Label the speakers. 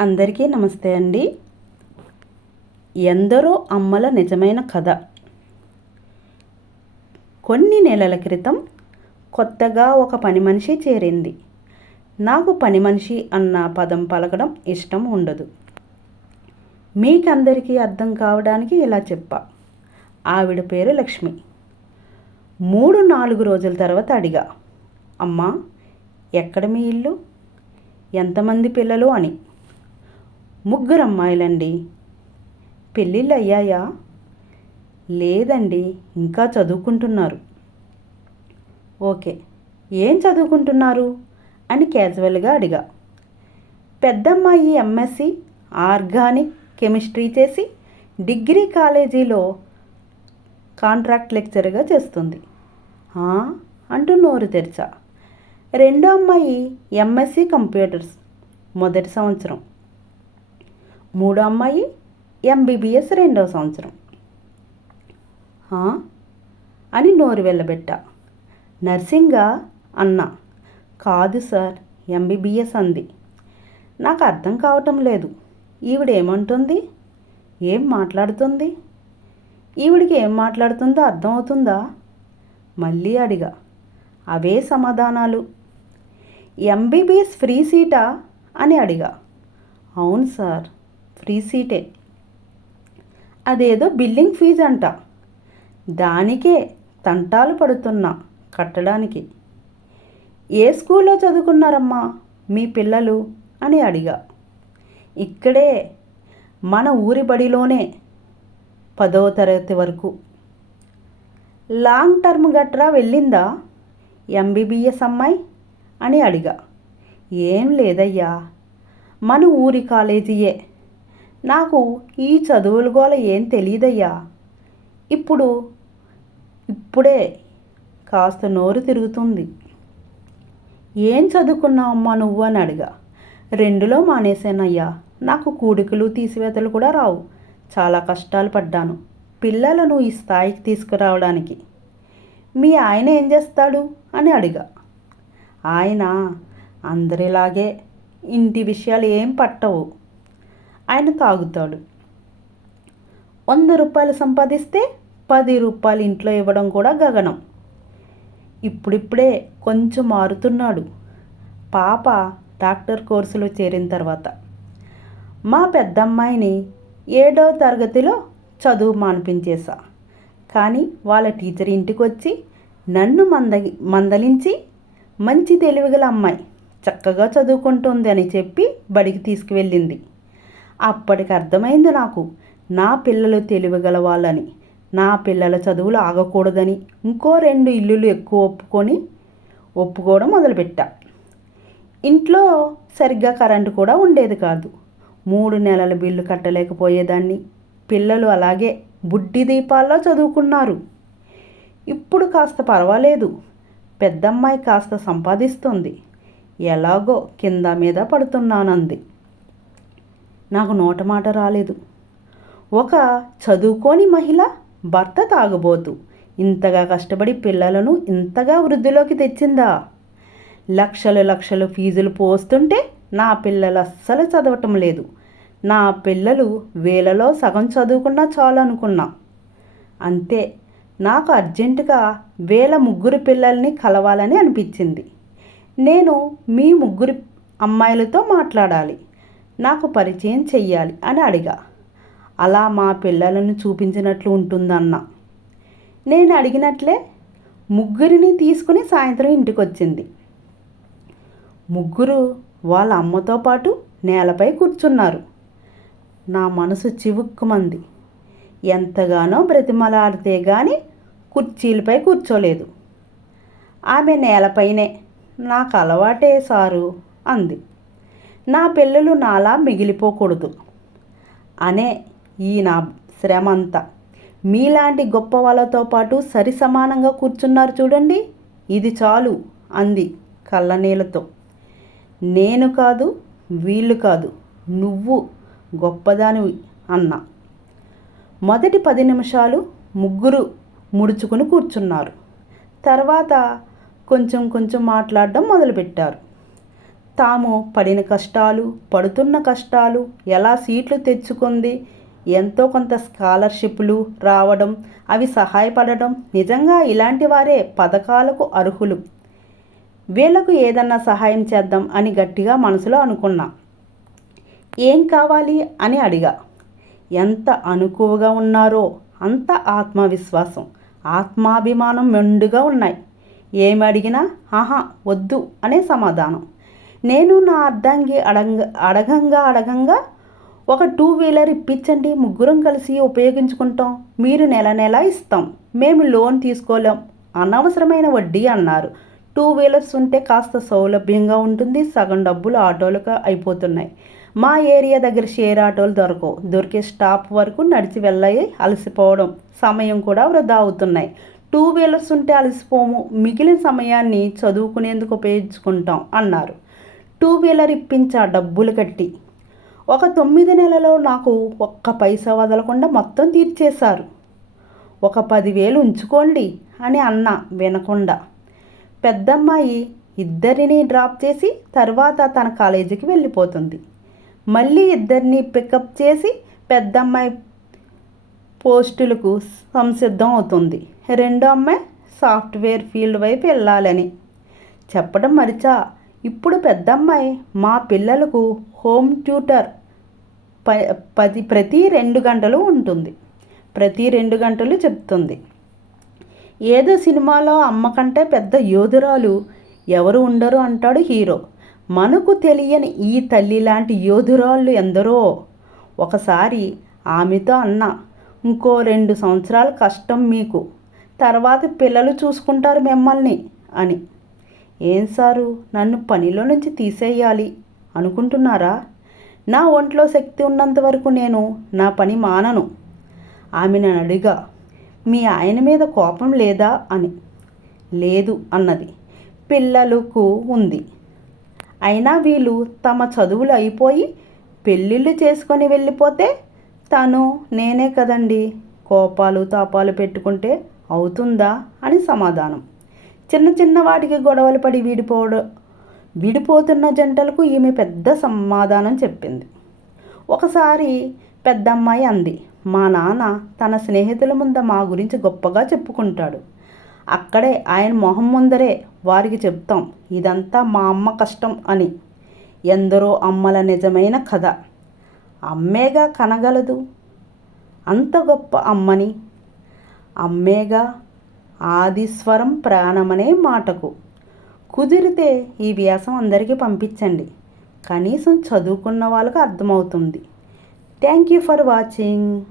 Speaker 1: అందరికీ నమస్తే అండి. ఎందరో అమ్మల నిజమైన కథ. కొన్ని నెలల క్రితం కొత్తగా ఒక పని మనిషి చేరింది. నాకు పని మనిషి అన్న పదం పలకడం ఇష్టం ఉండదు. మీకందరికీ అర్థం కావడానికి ఇలా చెప్పా. ఆవిడ పేరు లక్ష్మి. మూడు నాలుగు రోజుల తర్వాత అడిగా అమ్మా ఎక్కడ మీ ఇల్లు? ఎంతమంది పిల్లలు? అని. ముగ్గురు అమ్మాయిలండి పెళ్ళిళ్ళు అయ్యాయా లేదండి ఇంకా చదువుకుంటున్నారు. ఓకే ఏం చదువుకుంటున్నారు? అని క్యాజువల్గా అడిగా. పెద్దమ్మాయి ఎంఎస్సి ఆర్గానిక్ కెమిస్ట్రీ చేసి డిగ్రీ కాలేజీలో కాంట్రాక్ట్ లెక్చర్గా చేస్తుంది. అంటూ నోరు తెరిచా. రెండో అమ్మాయి ఎంఎస్సి కంప్యూటర్స్ మొదటి సంవత్సరం. మూడో అమ్మాయి ఎంబీబీఎస్ రెండవ సంవత్సరం. అని నోరు వెళ్ళబెట్టా. నర్సింగా అన్నా కాదు సార్ ఎంబీబీఎస్ అంది. నాకు అర్థం కావటం లేదు. ఈవిడ ఏమంటుంది ఏం మాట్లాడుతుంది? ఈవిడికి ఏం మాట్లాడుతుందో అర్థమవుతుందా మళ్ళీ అడిగా. అవే సమాధానాలు. ఎంబీబీఎస్ ఫ్రీ సీటా? అని అడిగా. అవును సార్ ఫ్రీ సీటే. అదేదో బిల్లింగ్ ఫీజు అంట. దానికే తంటాలు పడుతున్నా కట్టడానికి. ఏ స్కూల్లో చదువుకున్నారమ్మా? మీ పిల్లలు? అని అడిగా. ఇక్కడే మన ఊరి బడిలోనే పదో తరగతి వరకు. లాంగ్ టర్మ్ గట్రా వెళ్ళిందా? ఎంబీబీఎస్ అమ్మాయి? అని అడిగా. ఏం లేదయ్యా. మన ఊరి కాలేజీయే. నాకు ఈ చదువుల గోల ఏం తెలియదయ్యా ఇప్పుడు ఇప్పుడే కాస్త నోరు తిరుగుతుంది. ఏం చదువుకున్నావమ్మా నువ్వు అని అడిగా. రెండులో మానేశానయ్యా. నాకు కూడికలు తీసివేతలు కూడా రావు. చాలా కష్టాలు పడ్డాను. పిల్లలను ఈ స్థాయికి తీసుకురావడానికి. మీ ఆయన ఏం చేస్తాడు? అని అడిగా. ఆయన అందరిలాగే ఇంటి విషయాలు ఏం పట్టవు. ఆయన తాగుతాడు. వంద రూపాయలు సంపాదిస్తే పది రూపాయలు ఇంట్లో ఇవ్వడం కూడా గగనం. ఇప్పుడిప్పుడే కొంచెం మారుతున్నాడు. పాప డాక్టర్ కోర్సులో చేరిన తర్వాత మా పెద్దమ్మాయిని ఏడో తరగతిలో చదువు మానిపించేశా. కానీ వాళ్ళ టీచర్ ఇంటికి వచ్చి నన్ను మంద మందలించి మంచి తెలివిగల అమ్మాయి చక్కగా చదువుకుంటుంది అని చెప్పి బడికి తీసుకువెళ్ళింది. అప్పటికి అర్థమైంది నాకు. నా పిల్లలు తెలివిగల వాళ్ళని నా పిల్లల చదువులు ఆగకూడదని ఇంకో రెండు ఇల్లులు ఎక్కువ ఒప్పుకొని ఒప్పుకోవడం మొదలుపెట్టా. ఇంట్లో సరిగ్గా కరెంటు కూడా ఉండేది కాదు. మూడు నెలల బిల్లు కట్టలేకపోయేదాన్ని. పిల్లలు అలాగే బుడ్డి దీపాల్లో చదువుకున్నారు. ఇప్పుడు కాస్త పర్వాలేదు. పెద్దమ్మాయి కాస్త సంపాదిస్తుంది. ఎలాగో కింద మీద పడుతున్నానంది. నాకు నోట మాట రాలేదు. ఒక చదువుకోని మహిళ భర్త తాగబోతు ఇంతగా కష్టపడి పిల్లలను ఇంతగా వృద్ధిలోకి తెచ్చిందా? లక్షలు లక్షలు ఫీజులు పోస్తుంటే నా పిల్లలు అస్సలు చదవటం లేదు. నా పిల్లలు వేలలో సగం చదువుకున్నా చాలు అనుకున్నా. అంతే నాకు అర్జెంటుగా వేల ముగ్గురు పిల్లల్ని కలవాలని అనిపించింది. నేను మీ ముగ్గురు అమ్మాయిలతో మాట్లాడాలి. నాకు పరిచయం చెయ్యాలి అని అడిగా. అలా మా పిల్లలను చూపించినట్లు ఉంటుందన్న. నేను అడిగినట్లే ముగ్గురిని తీసుకుని సాయంత్రం ఇంటికొచ్చింది. ముగ్గురు వాళ్ళ అమ్మతో పాటు నేలపై కూర్చున్నారు. నా మనసు చివుక్కుమంది. ఎంతగానో బ్రతిమలాడితే గాని కుర్చీలపై కూర్చోలేదు. ఆమె నేలపైనే నాకు అలవాటే సారు అంది. నా పిల్లలు నాలా మిగిలిపోకూడదు. అనే ఈ నా శ్రమ అంతా మీలాంటి గొప్ప వాళ్ళతో పాటు సరి సమానంగా కూర్చున్నారు చూడండి. ఇది చాలు అంది కళ్ళనీళ్ళతో. నేను కాదు వీళ్ళు కాదు నువ్వు గొప్పదానివి అన్నా. మొదటి పది నిమిషాలు ముగ్గురు ముడుచుకుని కూర్చున్నారు. తర్వాత కొంచెం కొంచెం మాట్లాడడం మొదలుపెట్టారు. తాము పడిన కష్టాలు పడుతున్న కష్టాలు ఎలా సీట్లు తెచ్చుకుంది ఎంతో కొంత స్కాలర్షిప్లు రావడం అవి సహాయపడడం నిజంగా ఇలాంటి వారే పథకాలకు అర్హులు. వీళ్ళకు ఏదన్నా సహాయం చేద్దాం అని గట్టిగా మనసులో అనుకున్నా. ఏం కావాలి అని అడిగా. ఎంత అనుకువగా ఉన్నారో అంత ఆత్మవిశ్వాసం ఆత్మాభిమానం మెండుగా ఉన్నాయి. ఏమి అడిగినా ఆహా వద్దు అనే సమాధానం. నేను నా అర్ధాంగి అడగ అడగంగా అడగంగా ఒక టూ వీలర్ ఇప్పించండి ముగ్గురం కలిసి ఉపయోగించుకుంటాం. మీరు నెల నెల ఇస్తాం. మేము లోన్ తీసుకోలేం. అనవసరమైన వడ్డీ అన్నారు. టూ వీలర్స్ ఉంటే కాస్త సౌలభ్యంగా ఉంటుంది. సగం డబ్బులు ఆటోలకు అయిపోతున్నాయి. మా ఏరియా దగ్గర షేర్ ఆటోలు దొరకవు. దొరికే స్టాప్ వరకు నడిచి వెళ్ళయి. అలసిపోవడం. సమయం కూడా వృధా అవుతున్నాయి. టూ వీలర్స్ ఉంటే అలసిపోము. మిగిలిన సమయాన్ని చదువుకునేందుకు ఉపయోగించుకుంటాం అన్నారు. టూ వీలర్ ఇప్పించా డబ్బులు కట్టి ఒక తొమ్మిది నెలలో నాకు ఒక్క పైసా వదలకుండా మొత్తం తీర్చేశారు. ఒక పదివేలు ఉంచుకోండి అని అన్న వినకుండా పెద్దమ్మాయి ఇద్దరిని డ్రాప్ చేసి తర్వాత తన కాలేజీకి వెళ్ళిపోతుంది. మళ్ళీ ఇద్దరిని పికప్ చేసి పెద్దమ్మాయి పోస్టులకు సంసిద్ధం అవుతుంది. రెండో అమ్మాయి సాఫ్ట్వేర్ ఫీల్డ్ వైపు వెళ్ళాలని చెప్పడం మరిచా? ఇప్పుడు పెద్దమ్మాయి మా పిల్లలకు హోమ్ ట్యూటర్ ప పది ప్రతి రెండు గంటలు ఉంటుంది. ప్రతి రెండు గంటలు చెప్తుంది. ఏదో సినిమాలో అమ్మ కంటే పెద్ద యోధురాలు ఎవరు ఉండరు అంటాడు హీరో. మనకు తెలియని ఈ తల్లి లాంటి యోధురాళ్ళు ఎందరో? ఒకసారి ఆమెతో అన్న ఇంకో రెండు సంవత్సరాల కష్టం మీకు. తర్వాత పిల్లలు చూసుకుంటారు మిమ్మల్ని అని. ఏం సారు? నన్ను పనిలో నుంచి తీసేయాలి అనుకుంటున్నారా? నా ఒంట్లో శక్తి ఉన్నంత వరకు నేను నా పని మానను. ఆమెను అడిగా మీ ఆయన మీద కోపం లేదా అని. లేదు అన్నది. పిల్లలకు ఉంది. అయినా వీళ్ళు తమ చదువులు అయిపోయి పెళ్ళిళ్ళు చేసుకొని వెళ్ళిపోతే తను నేనే కదండి కోపాలు తాపాలు పెట్టుకుంటే అవుతుందా అని సమాధానం. చిన్న చిన్న వాటికి గొడవలు పడి విడిపోవడం విడిపోతున్న జంటలకు ఈమె పెద్ద సమాధానం చెప్పింది. ఒకసారి పెద్దమ్మాయి అంది మా నాన్న తన స్నేహితుల ముందు మా గురించి గొప్పగా చెప్పుకుంటాడు. అక్కడే ఆయన మొహం ముందరే వారికి చెప్తాం ఇదంతా మా అమ్మ కష్టం అని. ఎందరో అమ్మల నిజమైన కథ. అమ్మేగా కనగలదు? అంత గొప్ప అమ్మని. అమ్మేగా ఆదిస్వరం ప్రాణమనే మాటకు. కుదిరితే ఈ వ్యాసం అందరికీ పంపించండి. కనీసం చదువుకున్న వాళ్ళకు అర్థమవుతుంది. Thank you for watching.